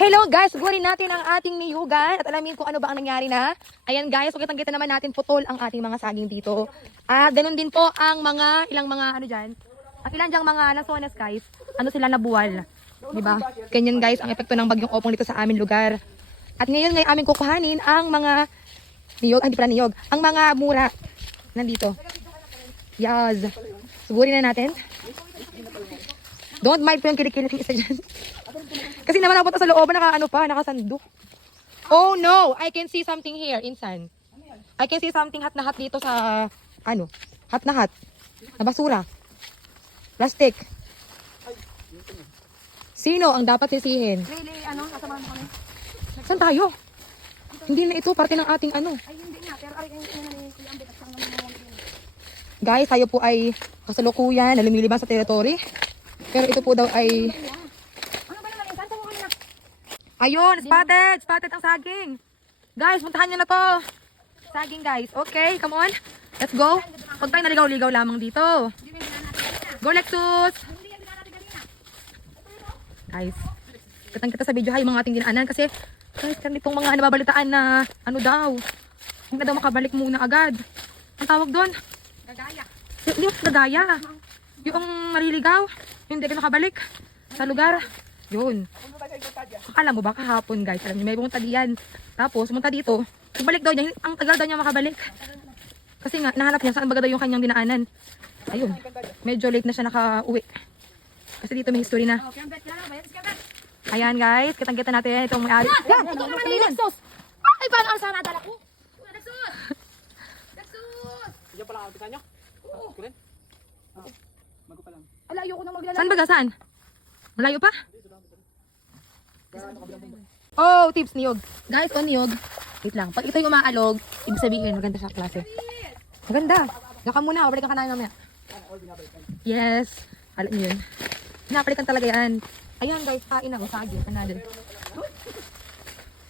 Hello guys, sugurin natin ang ating niyugan at alamin kung ano ba ang nangyari na. Ayan guys, kitang-kita naman natin putol ang ating mga saging dito. At ganun din po ang ilang mga ano dyan. Ang ilan dyang mga lansones guys, ano sila nabuwal. Diba? Ganyan guys ang epekto ng bagyong Opong dito sa aming lugar. At ngayon aming kukuhanin ang mga niyog, hindi pala niyog, ang mga mura nandito. Yes. Sugurin na natin. Don't mind po yung kilikili ng isa dyan. Kasi naman napunta sa loob, nakasando. Oh no! I can see something here, insan. I can see something hot na hot dito sa, hot na hot. Na basura. Plastic. Sino ang dapat sisihin? Really, kasamahan mo kami? Saan tayo? Hindi na ito, parte ng ating Ay, hindi nga. Pero aray kayo na ni Kuya Ambit at sang naman. Guys, tayo po ay kasalukuyan na lumilibang sa territory. Pero ito po daw ay... Ano ba naman? Saan mo kanina? Ayun, spotted! Spotted ang saging. Guys, puntahan nyo na to. Saging guys. Okay, come on. Let's go. Huwag tayo naligaw-ligaw lamang dito. Go Lexus! Guys, katang kita sa video hay mga ating dinaanan kasi guys, kanitong mga nababalitaan na ano daw. Hindi na daw makabalik muna agad. Ang tawag doon? Gagaya. Yung gagaya. Yung maliligaw. Yung hindi ka nakabalik sa lugar. Yun. Akala mo ba kahapon guys, alam niyo may pumunta diyan. Tapos pumunta dito, nagbalik daw niya, ang tagal daw niya makabalik. Kasi nga, nahanap niya saan baga daw yung kanyang dinaanan. Ayun, medyo late na siya nakauwi. Kasi dito may history na. Ayan guys, kitang-kita natin itong may-ari. Yan! Ito naman na yung Lexus! Ay, paano ang sana nadala ko? Lexus! Lexus! Diyan pala ang umpisa nyo? Oo. Kunin? Bago pa lang. Alayo ko na maglalaro. Saan baga, saan? Malayo pa? Oh, tips niyog. Guys, on niyog. Wait lang, pag ito yung umaalog, ibig sabihin, maganda siya klase. Maganda. Gaka muna, babalikan ka namin mamaya. Yes. Alam niyo yun. Pinapalikan talaga yan. Ayan guys, kain ako, sagi, panalo.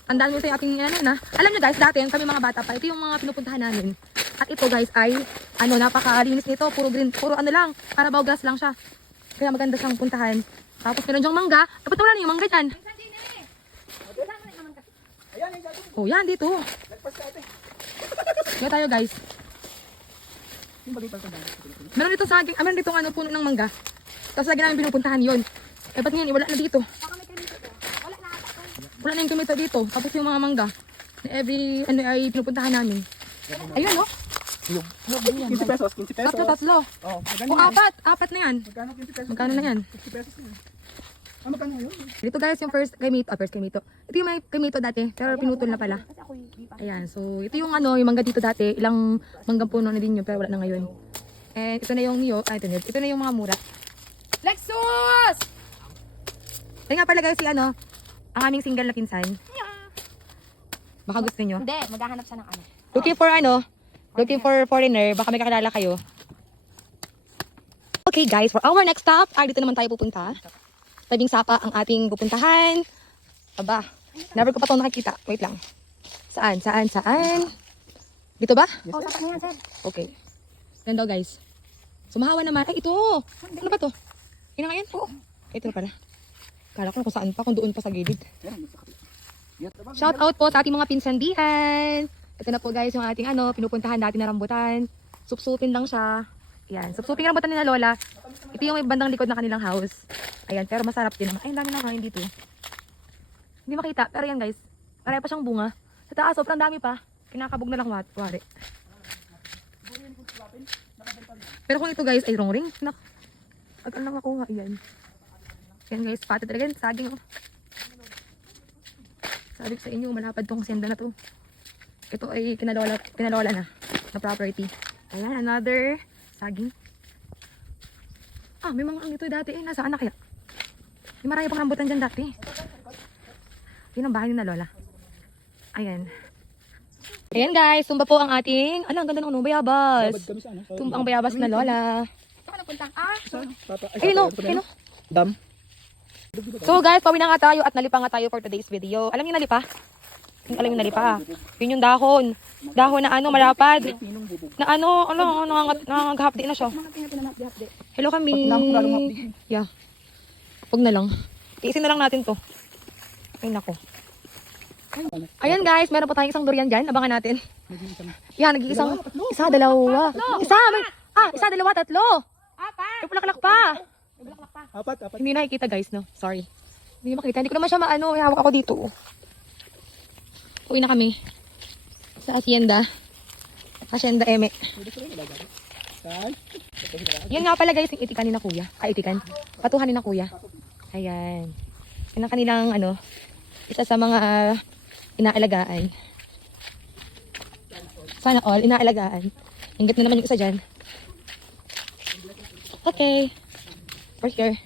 Tandaan mo sa ating Alam niyo guys, dati kami mga bata pa, ito yung mga pinupuntahan namin. At ito guys ay, napakalinis nito, puro green, puro lang, Carabao grass lang siya. Kaya maganda siyang puntahan. Tapos meron dyang mangga. Dapat wala na yung mangga dyan. Oh, yan dito. Kaya tayo guys. Meron dito saging, meron dito puno ng mangga. Tapos lagi namin pinupuntahan yun. Eh ba't ngayon, wala na dito. Wala na yung kumito dito. Tapos yung mga mangga. Every, ay pinupuntahan namin. Ayun, no? 15 pesos, 15 pesos. Tatlo. Oo, O apat na yan. Magkano 15 pesos? Magkano na yan? 50 pesos na yan. Magkano yun? Dito guys yung first kamito. Ito yung may kamito dati, pero pinutol na pala. Ayan, so ito yung yung mangga dito dati. Ilang manggang puno na din yun, pero wala na ngayon. And ito na yung ito na yung mga mura. Lexus! Ito nga pala guys ang aming single na pinsan. Baka gusto nyo. Hindi, maghahanap siya ng ano. Looking for foreigner, baka may kakilala kayo. Okay guys, for our next stop, dito naman tayo pupunta. Tabing sapa ang ating pupuntahan. Aba, never ko pa ito nakikita. Wait lang. Saan? Dito ba? Oh, sapat na yan, sir. Okay. Yan daw guys. Sumahawa naman. Ay, ito! Ano ba to? Kinakain? Oo. Ito na pala. Kala ko kung saan pa, kung doon pa sa gilid. Shout out po sa ating mga pinsandihan. Ito na po guys yung ating pinupuntahan dati na rambutan. Supsupin lang siya. Ayan, supsupin yung rambutan nila lola. Ito yung may bandang likod na kanilang house. Ayan, pero masarap din naman. Ay, ang dami na kain dito. Hindi makita, pero yan guys. Pareha pa siyang bunga. Sa taas, sobrang dami pa. Kinakabog na lang wari. Pero kung ito guys ay wrong ring, agad lang makuha. Ayan. Ayan guys, pati talaga yan. Saging Sabi ko sa inyo, malapad tong senda na to. Ito ay kinalola na property. Ayan, another saging. May mga ito dati nasaan na kaya? May marami pang rambutan dyan dati. Yun ang bahay ni na lola. Ayan. Ayan guys, tumba po ang ating, ang ganda ng bayabas. Tumba ang bayabas na lola. Saan ka napunta? Ayun. Dam. So guys, pauwi na nga tayo at nalipa nga tayo for today's video. Alam niyo nalipa? Alam niyo nalipa? Yun yung dahon. Dahon na malapad. Na nangangahapdi na siya. Hello kami. Yeah. Huwag na lang. Iisin na lang natin to. Ay, nako. Ayan guys, meron pa tayong isang durian dyan. Abangan natin. Yan, nag-iisang. Isa, dalawa. Isa, isa, dalawa, tatlo. Apat. May bulaklak pa. Apat. Hindi nakikita guys, no? Sorry. Hindi makita. Hindi ko naman siya maano. May hawak ako dito. Uwi na kami. Sa Hacienda. Hacienda Eme. Yan nga pala guys, yung itikan ni na kuya. Itikan. Patuhan ni na kuya. Ayan. Yan ang kanilang ano, isa sa mga inaalagaan. Sana all, inaalagaan. Ingat na naman yung isa dyan. Okay. We're here.